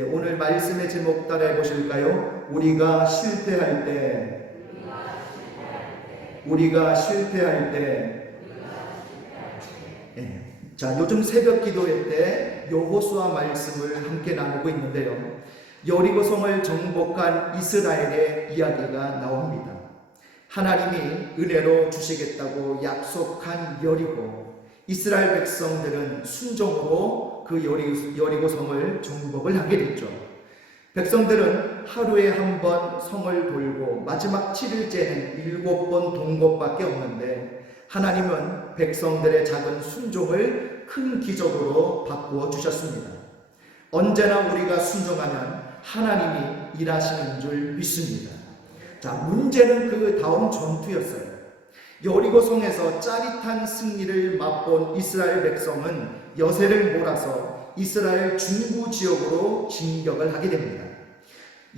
오늘 말씀의 제목 따라해 보실까요? 우리가 실패할 때. 자, 요즘 새벽 기도회 때 여호수아 말씀을 함께 나누고 있는데요. 여리고성을 정복한 이스라엘의 이야기가 나옵니다. 하나님이 은혜로 주시겠다고 약속한 여리고, 이스라엘 백성들은 순종으로 그 여리고성을 정복을 하게 됐죠. 백성들은 하루에 한 번 성을 돌고 마지막 7일째는 7번 돈 것밖에 없는데, 하나님은 백성들의 작은 순종을 큰 기적으로 바꾸어 주셨습니다. 언제나 우리가 순종하면 하나님이 일하시는 줄 믿습니다. 자, 문제는 그 다음 전투였어요. 여리고성에서 짜릿한 승리를 맛본 이스라엘 백성은 여세를 몰아서 이스라엘 중부 지역으로 진격을 하게 됩니다.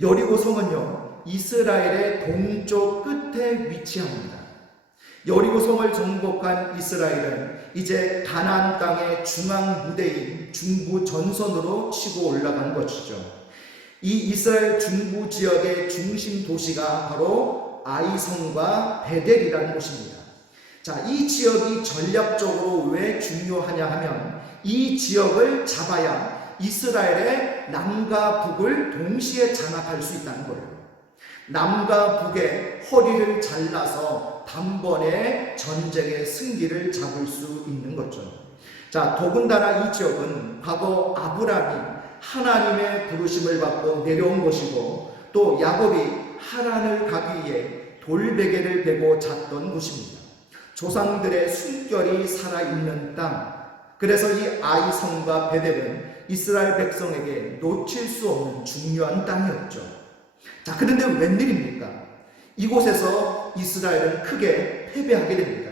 여리고성은요, 이스라엘의 동쪽 끝에 위치합니다. 여리고성을 정복한 이스라엘은 이제 가나안 땅의 중앙 무대인 중부 전선으로 치고 올라간 것이죠. 이 이스라엘 중부 지역의 중심 도시가 바로 아이성과 베델이라는 곳입니다. 자, 이 지역이 전략적으로 왜 중요하냐 하면, 이 지역을 잡아야 이스라엘의 남과 북을 동시에 장악할 수 있다는 거예요. 남과 북의 허리를 잘라서 단번에 전쟁의 승기를 잡을 수 있는 거죠. 자, 더군다나 이 지역은 과거 아브라함이 하나님의 부르심을 받고 내려온 곳이고, 또 야곱이 하란을 가기 위해 돌베개를 베고 잤던 곳입니다. 조상들의 숨결이 살아있는 땅. 그래서 이 아이성과 베델은 이스라엘 백성에게 놓칠 수 없는 중요한 땅이었죠. 자, 그런데 웬일입니까? 이곳에서 이스라엘은 크게 패배하게 됩니다.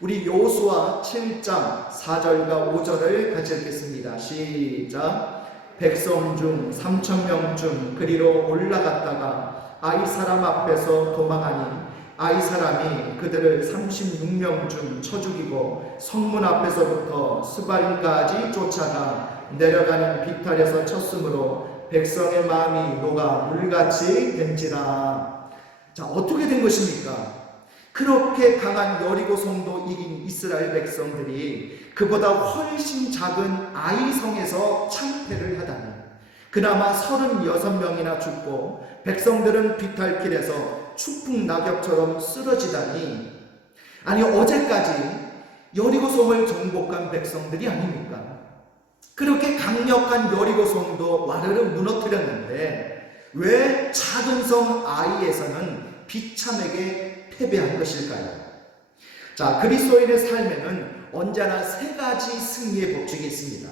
우리 여호수아 7장 4절과 5절을 같이 읽겠습니다. 시작. 백성 중 3,000명 중 그리로 올라갔다가 아이 사람 앞에서 도망하니, 아이 사람이 그들을 36명 중 쳐 죽이고 성문 앞에서부터 스바림까지 쫓아가 내려가는 비탈에서 쳤으므로 백성의 마음이 녹아 물같이 된지라. 자, 어떻게 된 것입니까? 그렇게 강한 여리고성도 이긴 이스라엘 백성들이 그보다 훨씬 작은 아이성에서 참패를 하다니, 그나마 36명이나 죽고 백성들은 비탈길에서 추풍 낙엽처럼 쓰러지다니, 아니 어제까지 여리고성을 정복한 백성들이 아닙니까? 그렇게 강력한 여리고성도 와르르 무너뜨렸는데 왜 작은 성 아이에서는 비참하게 패배한 것일까요? 자, 그리스도인의 삶에는 언제나 세 가지 승리의 법칙이 있습니다.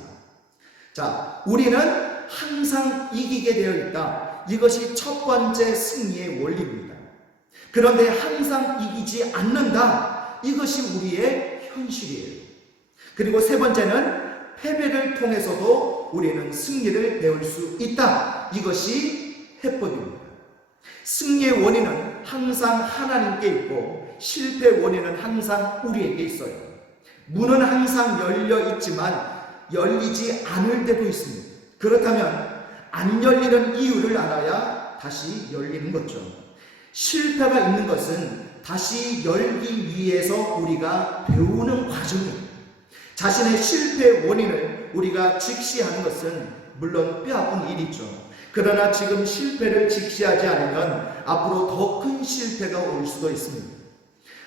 자, 우리는 항상 이기게 되어 있다. 이것이 첫 번째 승리의 원리입니다. 그런데 항상 이기지 않는다. 이것이 우리의 현실이에요. 그리고 세 번째는 패배를 통해서도 우리는 승리를 배울 수 있다. 이것이 해법입니다. 승리의 원인은 항상 하나님께 있고 실패의 원인은 항상 우리에게 있어요. 문은 항상 열려 있지만 열리지 않을 때도 있습니다. 그렇다면 안 열리는 이유를 알아야 다시 열리는 거죠. 실패가 있는 것은 다시 열기 위해서 우리가 배우는 과정입니다. 자신의 실패의 원인을 우리가 직시하는 것은 물론 뼈아픈 일이죠. 그러나 지금 실패를 직시하지 않으면 앞으로 더 큰 실패가 올 수도 있습니다.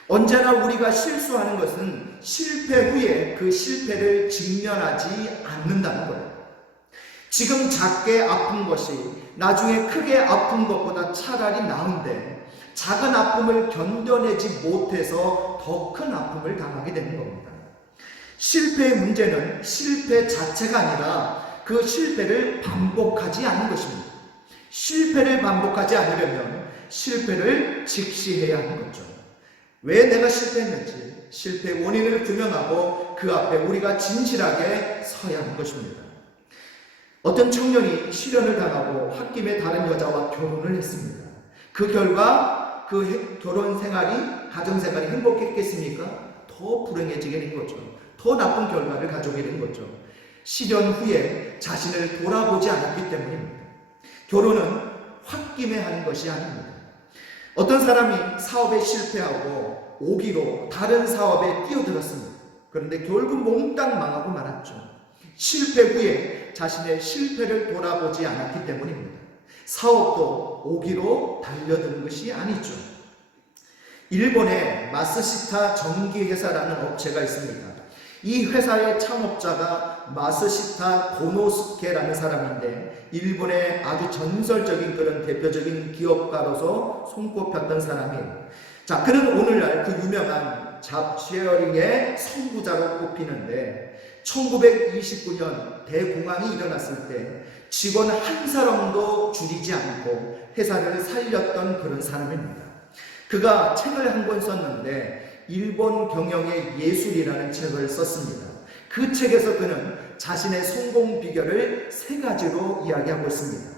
언제나 우리가 실수하는 것은 실패 후에 그 실패를 직면하지 않는다는 거예요. 지금 작게 아픈 것이 나중에 크게 아픈 것보다 차라리 나은데, 작은 아픔을 견뎌내지 못해서 더 큰 아픔을 당하게 되는 겁니다. 실패의 문제는 실패 자체가 아니라 그 실패를 반복하지 않는 것입니다. 실패를 반복하지 않으려면 실패를 직시해야 하는 거죠. 왜 내가 실패했는지 실패의 원인을 규명하고 그 앞에 우리가 진실하게 서야 하는 것입니다. 어떤 청년이 실연을 당하고 홧김에 다른 여자와 결혼을 했습니다. 그 결과 그 결혼 생활이, 가정 생활이 행복했겠습니까? 더 불행해지게 된 거죠. 더 나쁜 결과를 가져오게 된 거죠. 실연 후에 자신을 돌아보지 않았기 때문입니다. 결혼은 홧김에 하는 것이 아닙니다. 어떤 사람이 사업에 실패하고 오기로 다른 사업에 뛰어들었습니다. 그런데 결국 몽땅 망하고 말았죠. 실패 후에 자신의 실패를 돌아보지 않았기 때문입니다. 사업도 오기로 달려든 것이 아니죠. 일본에 마스시타 전기회사라는 업체가 있습니다. 이 회사의 창업자가 마스시타 고노스케라는 사람인데 일본의 아주 전설적인 그런 대표적인 기업가로서 손꼽혔던 사람이에요. 자, 그는 오늘날 그 유명한 잡쉐어링의 선구자로 꼽히는데 1929년 대공황이 일어났을 때 직원 한 사람도 줄이지 않고 회사를 살렸던 그런 사람입니다. 그가 책을 한 권 썼는데 일본 경영의 예술이라는 책을 썼습니다. 그 책에서 그는 자신의 성공 비결을 3가지로 이야기하고 있습니다.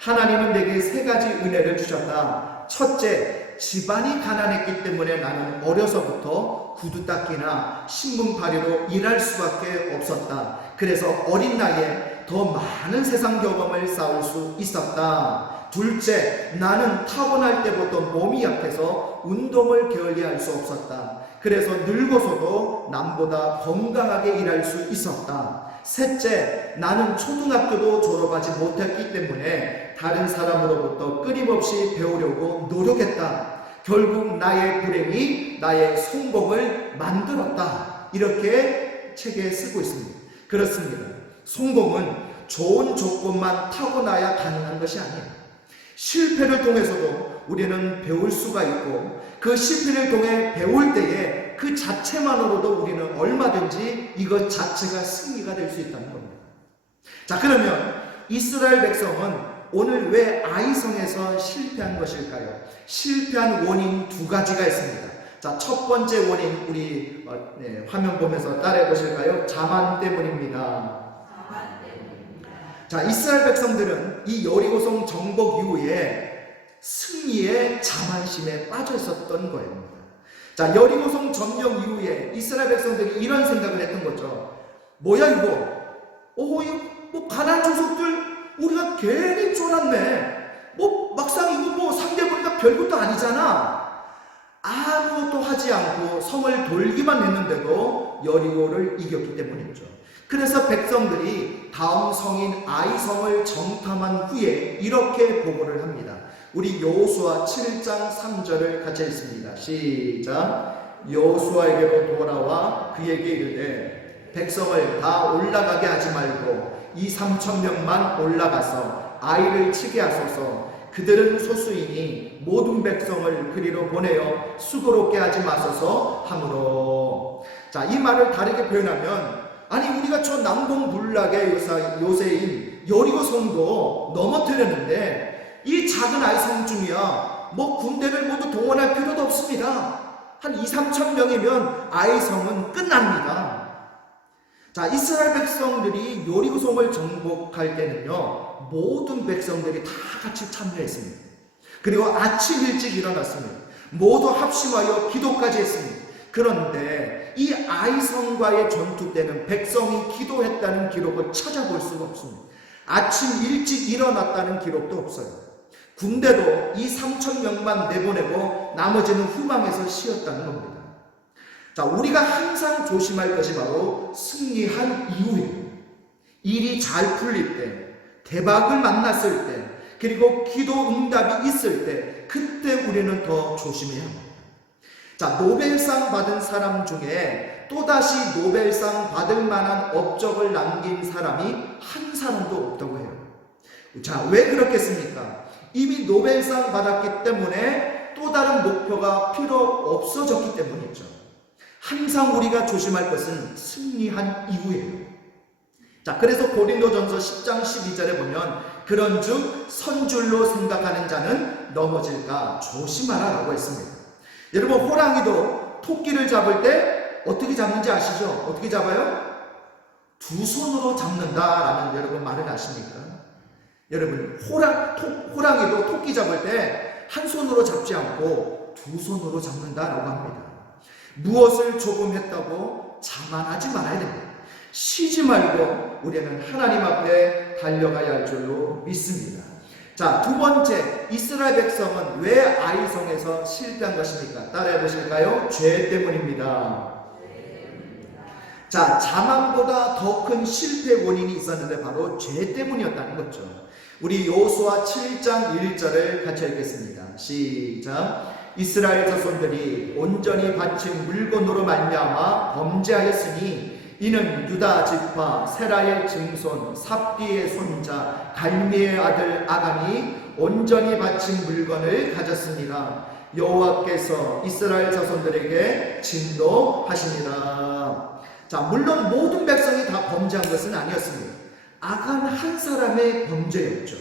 하나님은 내게 3가지 은혜를 주셨다. 첫째, 집안이 가난했기 때문에 나는 어려서부터 구두 닦기나 신문팔이로 일할 수밖에 없었다. 그래서 어린 나이에 더 많은 세상 경험을 쌓을 수 있었다. 둘째, 나는 타고날 때부터 몸이 약해서 운동을 게을리할 수 없었다. 그래서 늙어서도 남보다 건강하게 일할 수 있었다. 셋째, 나는 초등학교도 졸업하지 못했기 때문에 다른 사람으로부터 끊임없이 배우려고 노력했다. 결국 나의 불행이 나의 성공을 만들었다. 이렇게 책에 쓰고 있습니다. 그렇습니다. 성공은 좋은 조건만 타고나야 가능한 것이 아니에요. 실패를 통해서도 우리는 배울 수가 있고 그 실패를 통해 배울 때에 그 자체만으로도 우리는 얼마든지 이것 자체가 승리가 될 수 있다는 겁니다. 자, 그러면 이스라엘 백성은 오늘 왜 아이성에서 실패한 것일까요? 실패한 원인 2가지가 있습니다. 자, 첫 번째 원인 우리 화면 보면서 따라해 보실까요? 자만 때문입니다. 자, 이스라엘 백성들은 이 여리고성 정복 이후에 승리의 자만심에 빠져 있었던 거예요. 자, 여리고성 점령 이후에 이스라엘 백성들이 이런 생각을 했던 거죠. 뭐야 이거? 이거 가나안 족속들 우리가 괜히 쫄았네. 막상 이거 상대 보니까 별것도 아니잖아. 아무것도 하지 않고 성을 돌기만 했는데도 여리고를 이겼기 때문이죠. 그래서 백성들이 다음 성인 아이성을 정탐한 후에 이렇게 보고를 합니다. 우리 여호수아 7장 3절을 같이 읽습니다. 시작. 여호수아에게로 돌아와 그에게 이르되 백성을 다 올라가게 하지 말고 2,3,000명만 올라가서 아이를 치게 하소서. 그들은 소수이니 모든 백성을 그리로 보내어 수고롭게 하지 마소서 하므로. 자, 이 말을 다르게 표현하면 아니 우리가 저 난공불락의 요새인 여리고 성도 넘어뜨렸는데 이 작은 아이성중이야 군대를 모두 동원할 필요도 없습니다. 한 2,3,000명이면 아이성은 끝납니다. 자, 이스라엘 백성들이 여리고성을 정복할 때는요 모든 백성들이 다 같이 참여했습니다. 그리고 아침 일찍 일어났습니다. 모두 합심하여 기도까지 했습니다. 그런데 이 아이성과의 전투 때는 백성이 기도했다는 기록을 찾아볼 수가 없습니다. 아침 일찍 일어났다는 기록도 없어요. 군대도 2,3,000명만 내보내고 나머지는 후방에서 쉬었다는 겁니다. 자, 우리가 항상 조심할 것이 바로 승리한 이후에 일이 잘 풀릴 때, 대박을 만났을 때, 그리고 기도 응답이 있을 때 그때 우리는 더 조심해야 합니다. 자, 노벨상 받은 사람 중에 또다시 노벨상 받을 만한 업적을 남긴 사람이 한 사람도 없다고 해요. 자, 왜 그렇겠습니까? 이미 노벨상 받았기 때문에 또 다른 목표가 필요 없어졌기 때문이죠. 항상 우리가 조심할 것은 승리한 이후예요. 자, 그래서 고린도전서 10장 12절에 보면 그런즉 선줄로 생각하는 자는 넘어질까 조심하라 라고 했습니다. 여러분, 호랑이도 토끼를 잡을 때 어떻게 잡는지 아시죠? 어떻게 잡아요? 2손으로 잡는다라는 여러분 말을 아십니까? 여러분, 호랑이도 토끼 잡을 때 한 손으로 잡지 않고 2손으로 잡는다라고 합니다. 무엇을 조금 했다고 자만하지 말아야 됩니다. 쉬지 말고 우리는 하나님 앞에 달려가야 할 줄로 믿습니다. 자, 두 번째, 이스라엘 백성은 왜 아이성에서 실패한 것입니까? 따라해 보실까요? 죄 때문입니다. 자, 자만보다 더 큰 실패 원인이 있었는데 바로 죄 때문이었다는 거죠. 우리 여호수아 7장 1절을 같이 읽겠습니다. 시작. 이스라엘 자손들이 온전히 바친 물건으로 말미암아 범죄하였으니 이는 유다 지파 세라의 증손 삽디의 손자 갈미의 아들 아간이 온전히 바친 물건을 가졌습니다. 여호와께서 이스라엘 자손들에게 진노하시니라. 자, 물론 모든 백성이 다 범죄한 것은 아니었습니다. 아간 한 사람의 범죄였죠.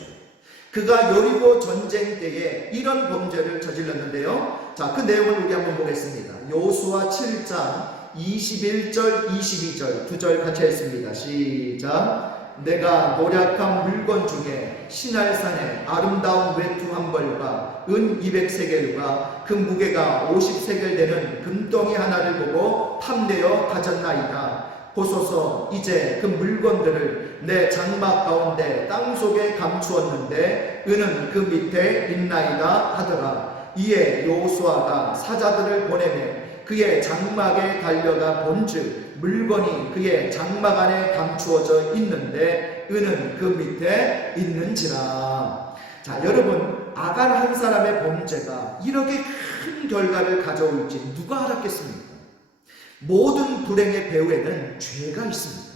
그가 여리고 전쟁 때에 이런 범죄를 저질렀는데요. 자, 그 내용을 우리 한번 보겠습니다. 여호수아 7장 21절 22절 두 절 같이 했습니다. 시작. 내가 노략한 물건 중에 시날산의 아름다운 외투 한 벌과 은 200세겔과 그 무게가 50세겔 되는 금덩이 하나를 보고 탐내어 가졌나이다. 보소서, 이제 그 물건들을 내 장막 가운데 땅속에 감추었는데 은은 그 밑에 있나이다 하더라. 이에 여호수아가 사자들을 보내매 그의 장막에 달려가 본즉 물건이 그의 장막 안에 감추어져 있는데 은은 그 밑에 있는지라. 자, 여러분, 아간 한 사람의 범죄가 이렇게 큰 결과를 가져올지 누가 알았겠습니까? 모든 불행의 배후에는 죄가 있습니다.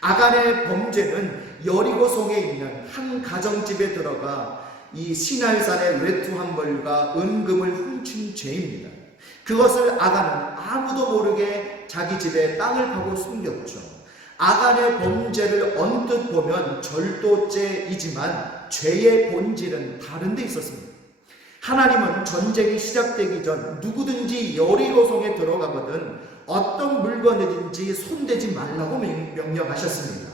아간의 범죄는 여리고성에 있는 한 가정집에 들어가 이 시날산의 외투 한 벌과 은금을 훔친 죄입니다. 그것을 아간은 아무도 모르게 자기 집에 땅을 파고 숨겼죠. 아간의 범죄를 언뜻 보면 절도죄이지만 죄의 본질은 다른 데 있었습니다. 하나님은 전쟁이 시작되기 전 누구든지 여리고성에 들어가거든 어떤 물건이든지 손대지 말라고 명령하셨습니다.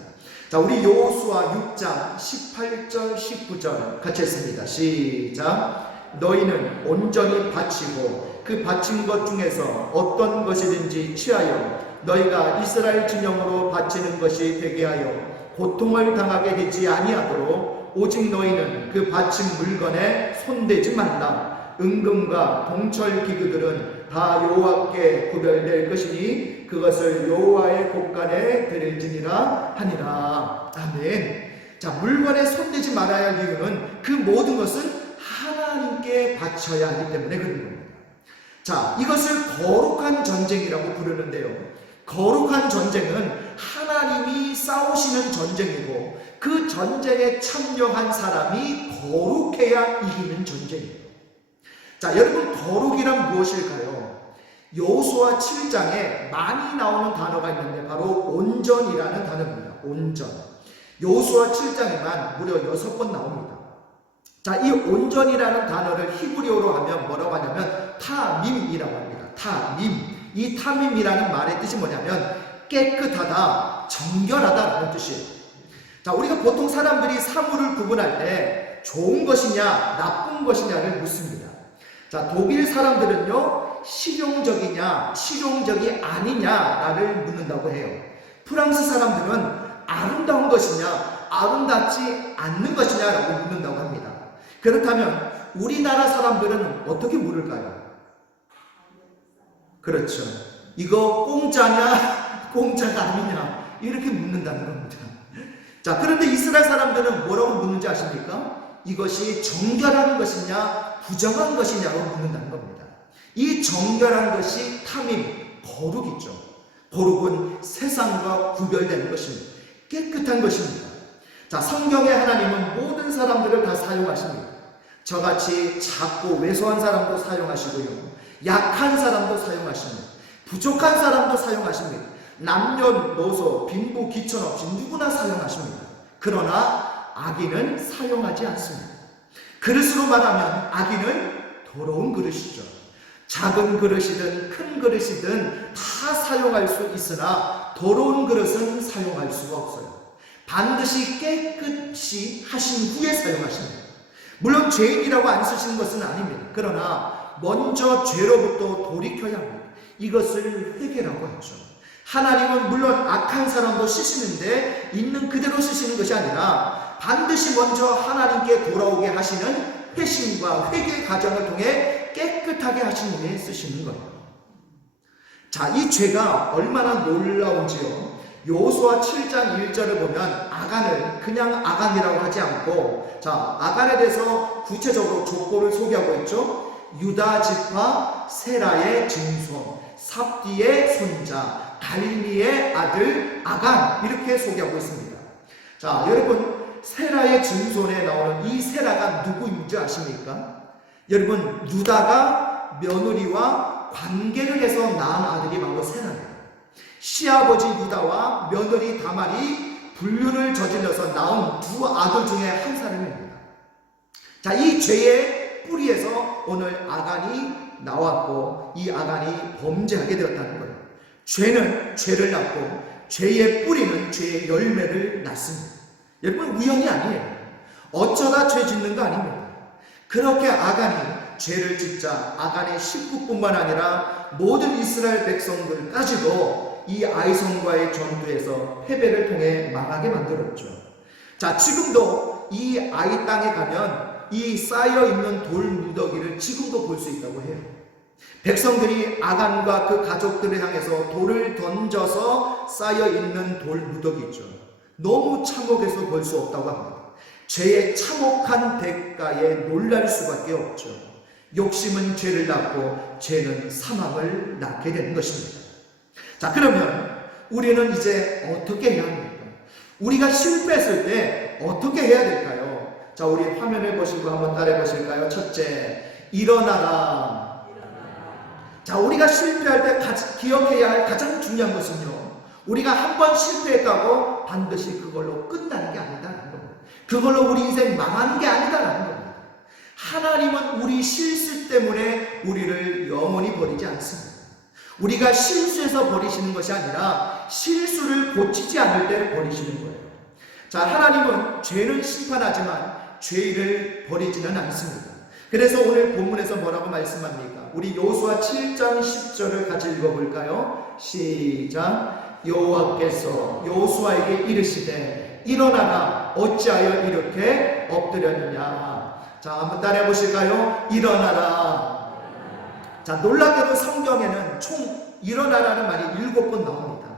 자, 우리 여호수아 6장 18절 19절 같이 했습니다. 시작. 너희는 온전히 바치고 그 바친 것 중에서 어떤 것이든지 취하여 너희가 이스라엘 진영으로 바치는 것이 되게 하여 고통을 당하게 되지 아니하도록 오직 너희는 그 바친 물건에 손대지 말라. 은금과 동철 기구들은 다 여호와께 구별될 것이니 그것을 여호와의 곳간에 드릴지니라 하니라. 아멘. 자, 물건에 손대지 말아야 할 이유는 그 모든 것은 하나님께 바쳐야 하기 때문에 그런 겁니다. 자, 이것을 거룩한 전쟁이라고 부르는데요. 거룩한 전쟁은 하나님이 싸우시는 전쟁이고 그 전쟁에 참여한 사람이 거룩해야 이기는 전쟁이에요. 자, 여러분, 거룩이란 무엇일까요? 여호수아 7장에 많이 나오는 단어가 있는데 바로 온전이라는 단어입니다. 온전. 여호수아 7장에만 무려 6번 나옵니다. 자, 이 온전이라는 단어를 히브리어로 하면 뭐라고 하냐면 타밈이라고 합니다. 타밈. 이 타밈이라는 말의 뜻이 뭐냐면 깨끗하다, 정결하다라는 뜻이에요. 자, 우리가 보통 사람들이 사물을 구분할 때 좋은 것이냐 나쁜 것이냐를 묻습니다. 자, 독일 사람들은요 실용적이냐 실용적이 아니냐를 묻는다고 해요. 프랑스 사람들은 아름다운 것이냐 아름답지 않는 것이냐라고 묻는다고 합니다. 그렇다면 우리나라 사람들은 어떻게 물을까요? 그렇죠. 이거 공짜냐 공짜가 아니냐 이렇게 묻는다는 겁니다. 자, 그런데 이스라엘 사람들은 뭐라고 묻는지 아십니까? 이것이 정결한 것이냐 부정한 것이냐고 묻는다는 겁니다. 이 정결한 것이 타밈, 거룩이죠. 거룩은 세상과 구별되는 것입니다. 깨끗한 것입니다. 자, 성경의 하나님은 모든 사람들을 다 사용하십니다. 저같이 작고 왜소한 사람도 사용하시고요, 약한 사람도 사용하십니다. 부족한 사람도 사용하십니다. 남녀노소 빈부 귀천 없이 누구나 사용하십니다. 그러나 악인은 사용하지 않습니다. 그릇으로 말하면 악인은 더러운 그릇이죠. 작은 그릇이든 큰 그릇이든 다 사용할 수 있으나 더러운 그릇은 사용할 수가 없어요. 반드시 깨끗이 하신 후에 사용하십니다. 물론 죄인이라고 안 쓰시는 것은 아닙니다. 그러나 먼저 죄로부터 돌이켜야 합니다. 이것을 회개라고 하죠. 하나님은 물론 악한 사람도 쓰시는데 있는 그대로 쓰시는 것이 아니라 반드시 먼저 하나님께 돌아오게 하시는 회심과 회개 과정을 통해 깨끗하게 하시는 데 쓰시는 거예요. 자, 이 죄가 얼마나 놀라운지요. 여호수아 7장 1절을 보면 아간을 그냥 아간이라고 하지 않고, 자, 아간에 대해서 구체적으로 족보를 소개하고 있죠. 유다 지파 세라의 증손, 삽디의 손자, 갈미의 아들 아간, 이렇게 소개하고 있습니다. 자, 여러분, 세라의 증손에 나오는 이 세라가 누구인지 아십니까? 여러분, 유다가 며느리와 관계를 해서 낳은 아들이 바로 세라예요. 시아버지 유다와 며느리 다말이 불륜을 저질러서 낳은 두 아들 중에 한 사람입니다. 자, 이 죄의 뿌리에서 오늘 아간이 나왔고, 이 아간이 범죄하게 되었다는 거예요. 죄는 죄를 낳고, 죄의 뿌리는 죄의 열매를 낳습니다. 여러분, 우연이 아니에요. 어쩌다 죄 짓는 거 아닙니다. 그렇게 아간이 죄를 짓자 아간의 식구뿐만 아니라 모든 이스라엘 백성들까지도 이 아이성과의 전투에서 패배를 통해 망하게 만들었죠. 자, 지금도 이 아이 땅에 가면 이 쌓여있는 돌 무더기를 지금도 볼 수 있다고 해요. 백성들이 아간과 그 가족들을 향해서 돌을 던져서 쌓여있는 돌 무더기죠. 너무 참혹해서 볼 수 없다고 합니다. 죄의 참혹한 대가에 놀랄 수밖에 없죠. 욕심은 죄를 낳고 죄는 사망을 낳게 되는 것입니다. 자, 그러면 우리는 이제 어떻게 해야 합니까? 우리가 실패했을 때 어떻게 해야 될까요? 자, 우리 화면을 보시고 한번 따라해 보실까요? 첫째, 일어나라. 자, 우리가 실패할 때 기억해야 할 가장 중요한 것은요, 우리가 한 번 실패했다고 반드시 그걸로 끝나는 게 아니다라는 겁니다. 그걸로 우리 인생 망하는 게 아니다라는 겁니다. 하나님은 우리 실수 때문에 우리를 영원히 버리지 않습니다. 우리가 실수해서 버리시는 것이 아니라 실수를 고치지 않을 때 버리시는 거예요. 자, 하나님은 죄는 심판하지만 죄를 버리지는 않습니다. 그래서 오늘 본문에서 뭐라고 말씀합니까? 우리 여호수아 7장 10절을 같이 읽어볼까요? 시작. 여호와께서 여호수아에게 이르시되 일어나라, 어찌하여 이렇게 엎드렸느냐. 자, 한번 따라해 보실까요? 일어나라. 자, 놀랍게도 성경에는 총 일어나라는 말이 7번 나옵니다.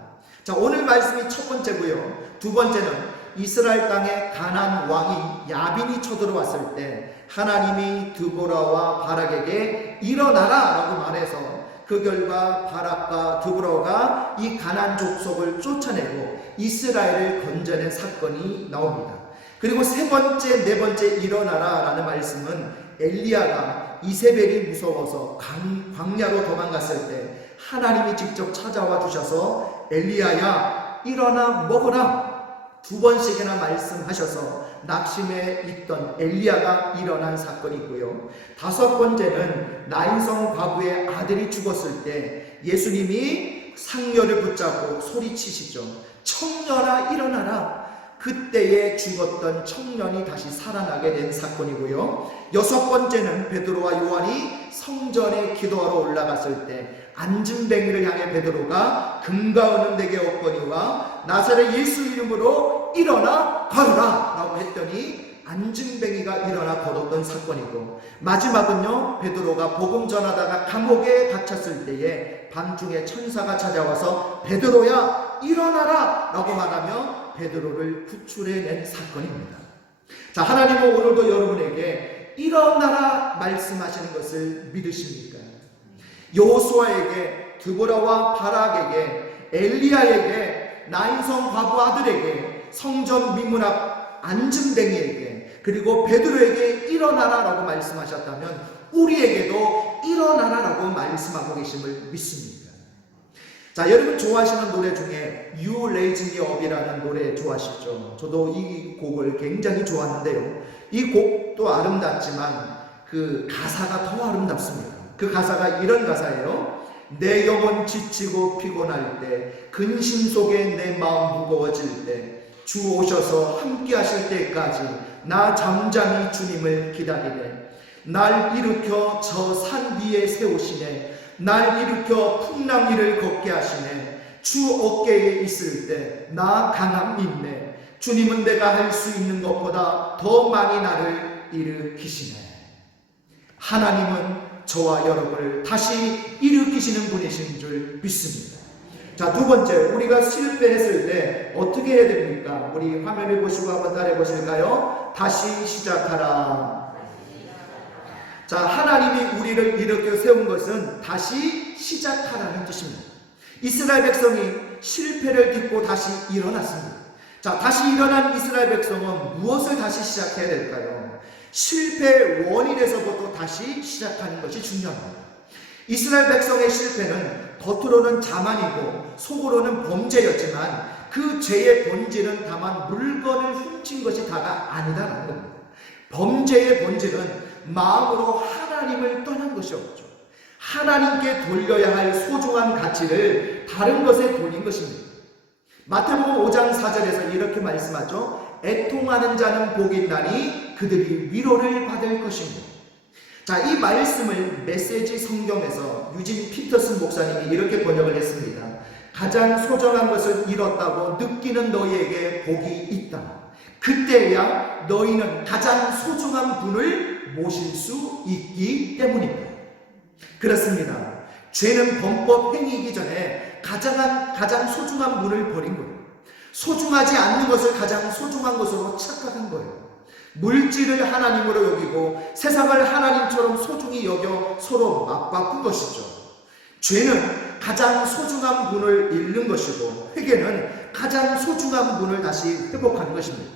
자, 오늘 말씀이 첫 번째고요. 두 번째는 이스라엘 땅에 가나안 왕이 야빈이 쳐들어왔을 때 하나님이 드보라와 바락에게 일어나라 라고 말해서 그 결과 바락과 드보라가 이 가나안 족속을 쫓아내고 이스라엘을 건져낸 사건이 나옵니다. 그리고 세 번째, 네 번째 일어나라 라는 말씀은 엘리야가 이세벨이 무서워서 광야로 도망갔을 때 하나님이 직접 찾아와 주셔서 엘리야야 일어나 먹어라 두 번씩이나 말씀하셔서 낙심에 있던 엘리야가 일어난 사건이 있고요. 다섯 번째는 나인성 과부의 아들이 죽었을 때 예수님이 상녀를 붙잡고 소리치시죠. 청년아 일어나라. 그때에 죽었던 청년이 다시 살아나게 된 사건이고요. 여섯 번째는 베드로와 요한이 성전에 기도하러 올라갔을 때 안진뱅이를 향해 베드로가 금과 은은 내게 없거니와 나사렛 예수 이름으로 일어나 걸어라 라고 했더니 안진뱅이가 일어나 걸었던 사건이고, 마지막은요, 베드로가 복음 전하다가 감옥에 갇혔을 때에 밤중에 천사가 찾아와서 베드로야 일어나라 라고 말하며 베드로를 구출해낸 사건입니다. 자, 하나님은 오늘도 여러분에게 일어나라 말씀하시는 것을 믿으십니까? 여호수아에게, 드보라와 바락에게, 엘리야에게, 나인성 과부 아들에게, 성전 미문 앞 안진뱅이에게, 그리고 베드로에게 일어나라 라고 말씀하셨다면 우리에게도 일어나라 라고 말씀하고 계심을 믿습니다. 자, 여러분 좋아하시는 노래 중에 You Raise Me Up이라는 노래 좋아하시죠? 저도 이 곡을 굉장히 좋아하는데요. 이 곡도 아름답지만 그 가사가 더 아름답습니다. 그 가사가 이런 가사예요. 내 영혼 지치고 피곤할 때, 근심 속에 내 마음 무거워질 때, 주 오셔서 함께 하실 때까지 나 잠잠히 주님을 기다리네. 날 일으켜 저 산 위에 세우시네. 날 일으켜 풍랑 위를 걷게 하시네. 주 어깨에 있을 때 나 강함 있네. 주님은 내가 할 수 있는 것보다 더 많이 나를 일으키시네. 하나님은 저와 여러분을 다시 일으키시는 분이신 줄 믿습니다. 자, 두 번째, 우리가 실패했을 때 어떻게 해야 됩니까? 우리 화면을 보시고 한번 따라해 보실까요? 다시 시작하라. 자, 하나님이 우리를 일으켜 세운 것은 다시 시작하라는 뜻입니다. 이스라엘 백성이 실패를 딛고 다시 일어났습니다. 자, 다시 일어난 이스라엘 백성은 무엇을 다시 시작해야 될까요? 실패의 원인에서부터 다시 시작하는 것이 중요합니다. 이스라엘 백성의 실패는 겉으로는 자만이고 속으로는 범죄였지만 그 죄의 본질은 다만 물건을 훔친 것이 다가 아니다라는 겁니다. 범죄의 본질은 마음으로 하나님을 떠난 것이었죠. 하나님께 돌려야 할 소중한 가치를 다른 것에 돌린 것입니다. 마태복음 5장 4절에서 이렇게 말씀하죠. 애통하는 자는 복이 있나니 그들이 위로를 받을 것입니다. 자, 이 말씀을 메시지 성경에서 유진 피터슨 목사님이 이렇게 번역을 했습니다. 가장 소중한 것을 잃었다고 느끼는 너희에게 복이 있다. 그때야 너희는 가장 소중한 분을 모실 수 있기 때문입니다. 그렇습니다. 죄는 범법 행위이기 전에 가장 소중한 분을 버린 거예요. 소중하지 않는 것을 가장 소중한 것으로 착각한 거예요. 물질을 하나님으로 여기고 세상을 하나님처럼 소중히 여겨 서로 맞바꾼 것이죠. 죄는 가장 소중한 분을 잃는 것이고 회개는 가장 소중한 분을 다시 회복하는 것입니다.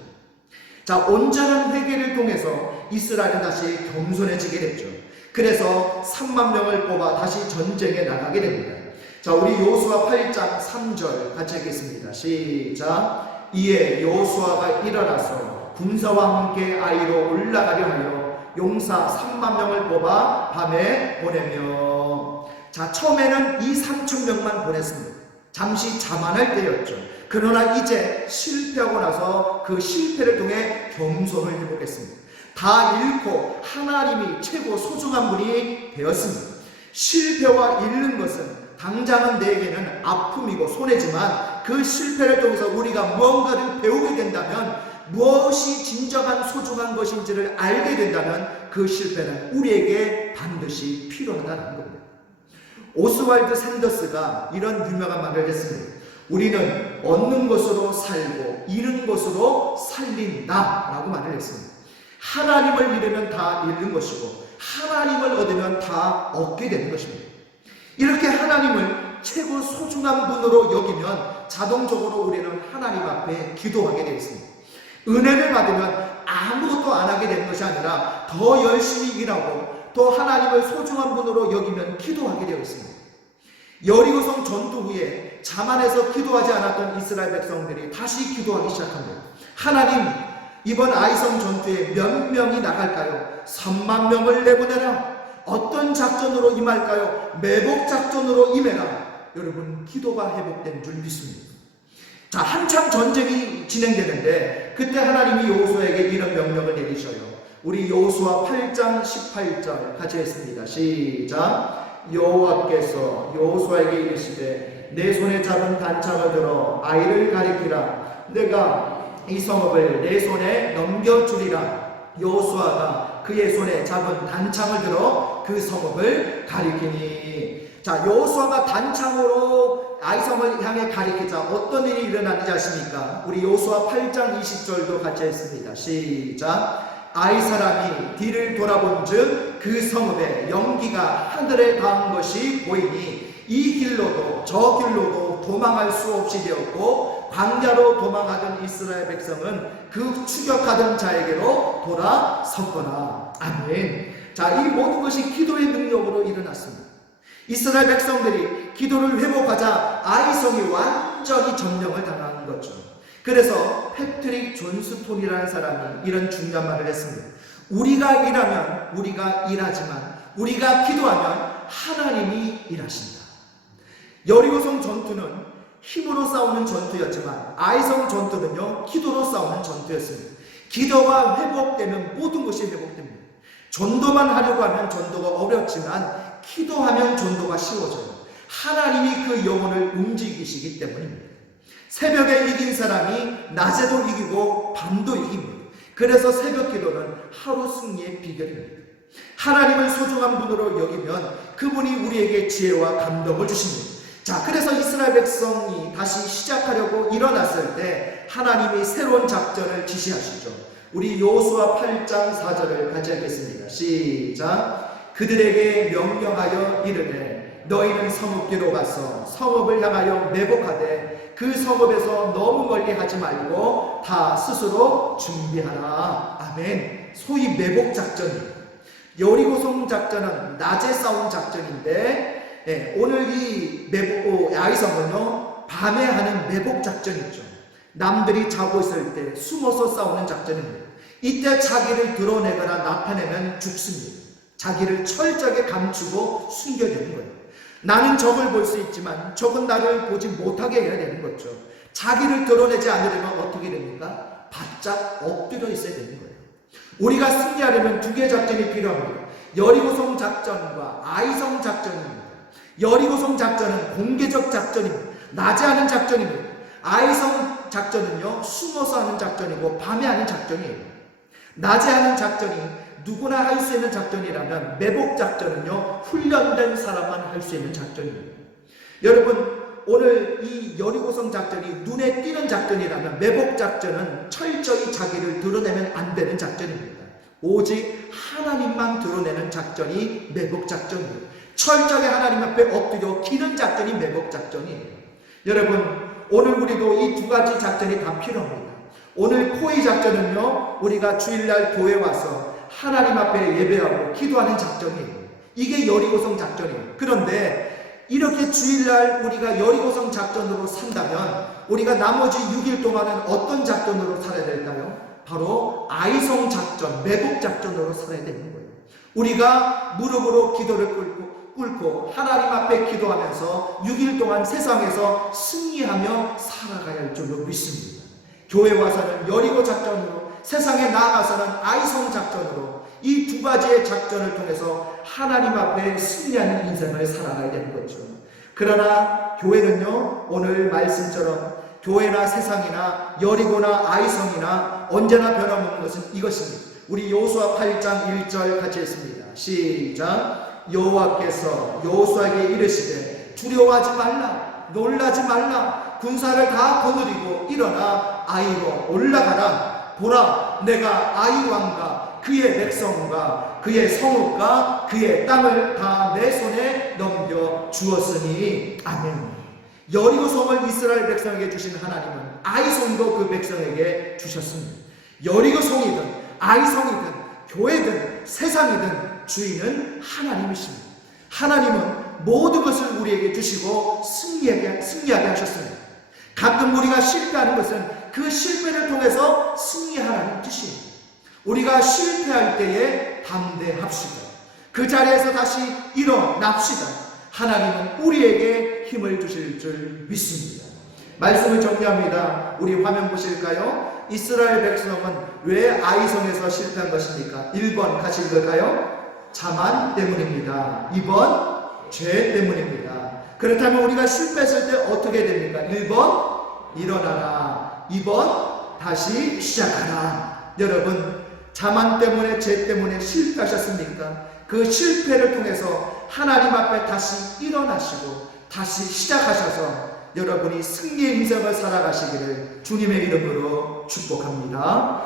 자, 온전한 회개를 통해서 이스라엘은 다시 겸손해지게 됐죠. 그래서 3만 명을 뽑아 다시 전쟁에 나가게 됩니다. 자, 우리 여호수아 8장 3절 같이 읽겠습니다. 시작. 이에 여호수아가 일어나서 군사와 함께 아이로 올라가려 하여 용사 3만 명을 뽑아 밤에 보내며, 자, 처음에는 이 3천 명만 보냈습니다. 잠시 자만할 때였죠. 그러나 이제 실패하고 나서 그 실패를 통해 겸손을 회복했습니다. 다 잃고 하나님이 최고 소중한 분이 되었습니다. 실패와 잃는 것은 당장은 내게는 아픔이고 손해지만 그 실패를 통해서 우리가 무언가를 배우게 된다면, 무엇이 진정한 소중한 것인지를 알게 된다면 그 실패는 우리에게 반드시 필요하다는 겁니다. 오스왈드 샌더스가 이런 유명한 말을 했습니다. 우리는 얻는 것으로 살고 잃은 것으로 살린다 라고 말을 했습니다. 하나님을 잃으면 다 잃는 것이고 하나님을 얻으면 다 얻게 되는 것입니다. 이렇게 하나님을 최고 소중한 분으로 여기면 자동적으로 우리는 하나님 앞에 기도하게 되어 있습니다. 은혜를 받으면 아무것도 안 하게 되는 것이 아니라 더 열심히 일하고 또 하나님을 소중한 분으로 여기면 기도하게 되어 있습니다. 여리고성 전투 후에 자만해서 기도하지 않았던 이스라엘 백성들이 다시 기도하기 시작합니다. 하나님, 이번 아이성 전투에 몇 명이 나갈까요? 3만 명을 내보내라. 어떤 작전으로 임할까요? 매복 작전으로 임해라. 여러분, 기도가 회복된 줄 믿습니다. 자, 한참 전쟁이 진행되는데 그때 하나님이 여호수아에게 이런 명령을 내리셔요. 우리 여호수아 8장 18절 같이 했습니다. 시작. 여호와께서 여호수아에게 이르시되 내 손에 잡은 단창을 들어 아이를 가리키라. 내가 이 성읍을 내 손에 넘겨주리라. 여호수아가 그의 손에 잡은 단창을 들어 그 성읍을 가리키니. 자, 여호수아가 단창으로 아이성을 향해 가리키자 어떤 일이 일어났는지 아십니까? 우리 여호수아 8장 20절도 같이 했습니다. 시작. 아이 사람이 뒤를 돌아본즉 그 성읍에 연기가 하늘에 닿은 것이 보이니 이 길로도 저 길로도 도망할 수 없이 되었고 광야로 도망하던 이스라엘 백성은 그 추격하던 자에게로 돌아섰거나. 아멘. 자, 이 모든 것이 기도의 능력으로 일어났습니다. 이스라엘 백성들이 기도를 회복하자 아이성이 완전히 점령을 당한 거죠. 그래서 패트릭 존스톤이라는 사람이 이런 중요한 말을 했습니다. 우리가 일하면 우리가 일하지만 우리가 기도하면 하나님이 일하신다. 여리고성 전투는 힘으로 싸우는 전투였지만 아이성 전투는요, 기도로 싸우는 전투였습니다. 기도가 회복되면 모든 것이 회복됩니다. 전도만 하려고 하면 전도가 어렵지만 기도하면 전도가 쉬워져요. 하나님이 그 영혼을 움직이시기 때문입니다. 새벽에 이긴 사람이 낮에도 이기고 밤도 이깁니다. 그래서 새벽 기도는 하루 승리의 비결입니다. 하나님을 소중한 분으로 여기면 그분이 우리에게 지혜와 감동을 주십니다. 자, 그래서 이스라엘 백성이 다시 시작하려고 일어났을 때 하나님이 새로운 작전을 지시하시죠. 우리 여호수아 8장 4절을 같이 읽겠습니다. 시작. 그들에게 명령하여 이르되 너희는 성읍뒤로 가서 성읍을 향하여 매복하되 그 성읍에서 너무 멀리 하지 말고 다 스스로 준비하라. 아멘. 소위 매복 작전입니다. 여리고성 작전은 낮에 싸운 작전인데 오늘 이 아이성은요 밤에 하는 매복 작전이죠. 남들이 자고 있을 때 숨어서 싸우는 작전입니다. 이때 자기를 드러내거나 나타내면 죽습니다. 자기를 철저하게 감추고 숨겨내는 거예요. 나는 적을 볼 수 있지만 적은 나를 보지 못하게 해야 되는 거죠. 자기를 드러내지 않으려면 어떻게 됩니까? 바짝 엎드려 있어야 되는 거예요. 우리가 승리하려면 두 개의 작전이 필요합니다. 여리고성 작전과 아이성 작전입니다. 여리고성 작전은 공개적 작전입니다. 낮에 하는 작전입니다. 아이성 작전은요 숨어서 하는 작전이고 밤에 하는 작전이에요. 낮에 하는 작전이 누구나 할 수 있는 작전이라면 매복 작전은요 훈련된 사람만 할 수 있는 작전입니다. 여러분, 오늘 이 여리고성 작전이 눈에 띄는 작전이라면 매복 작전은 철저히 자기를 드러내면 안 되는 작전입니다. 오직 하나님만 드러내는 작전이 매복 작전이에요. 철저하게 하나님 앞에 엎드려 기는 작전이 매복 작전이에요. 여러분, 오늘 우리도 이 두 가지 작전이 다 필요합니다. 오늘 코이 작전은요 우리가 주일날 교회 와서 하나님 앞에 예배하고 기도하는 작전이에요. 이게 여리고성 작전이에요. 그런데 이렇게 주일날 우리가 여리고성 작전으로 산다면 우리가 나머지 6일 동안은 어떤 작전으로 살아야 될까요? 바로 아이성 작전, 매복 작전으로 살아야 되는 거예요. 우리가 무릎으로 기도를 꿇고 하나님 앞에 기도하면서 6일 동안 세상에서 승리하며 살아가야 할 줄로 믿습니다. 교회 와서는 여리고 작전으로, 세상에 나아가서는 아이성 작전으로 이 두 가지의 작전을 통해서 하나님 앞에 승리하는 인생을 살아가야 되는 거죠. 그러나 교회는요 오늘 말씀처럼 교회나 세상이나 여리고나 아이성이나 언제나 변함없는 것은 이것입니다. 우리 여호수아 8장 1절 같이 했습니다. 시작. 여호와께서 여호수아에게 이르시되 두려워하지 말라, 놀라지 말라, 군사를 다 거느리고 일어나 아이로 올라가라. 보라, 내가 아이 왕과 그의 백성과 그의 성읍과 그의 땅을 다 내 손에 넘겨 주었으니. 아멘. 여리고성을 이스라엘 백성에게 주신 하나님은 아이성도 그 백성에게 주셨습니다. 여리고성이든 아이성이든 교회든 세상이든 주인은 하나님이십니다. 하나님은 모든 것을 우리에게 주시고 승리하게 하셨습니다. 가끔 우리가 실패하는 것은 그 실패를 통해서 승리하라는 뜻이에요. 우리가 실패할 때에 담대합시다. 그 자리에서 다시 일어납시다. 하나님은 우리에게 힘을 주실 줄 믿습니다. 말씀을 정리합니다. 우리 화면 보실까요? 이스라엘 백성은 왜 아이성에서 실패한 것입니까? 1번 같이 읽을까요? 자만 때문입니다. 2번 죄 때문입니다. 그렇다면 우리가 실패했을 때 어떻게 됩니까? 1번 일어나라, 2번 다시 시작하라. 여러분, 자만 때문에 죄 때문에 실패하셨습니까? 그 실패를 통해서 하나님 앞에 다시 일어나시고 다시 시작하셔서 여러분이 승리의 인생을 살아가시기를 주님의 이름으로 축복합니다.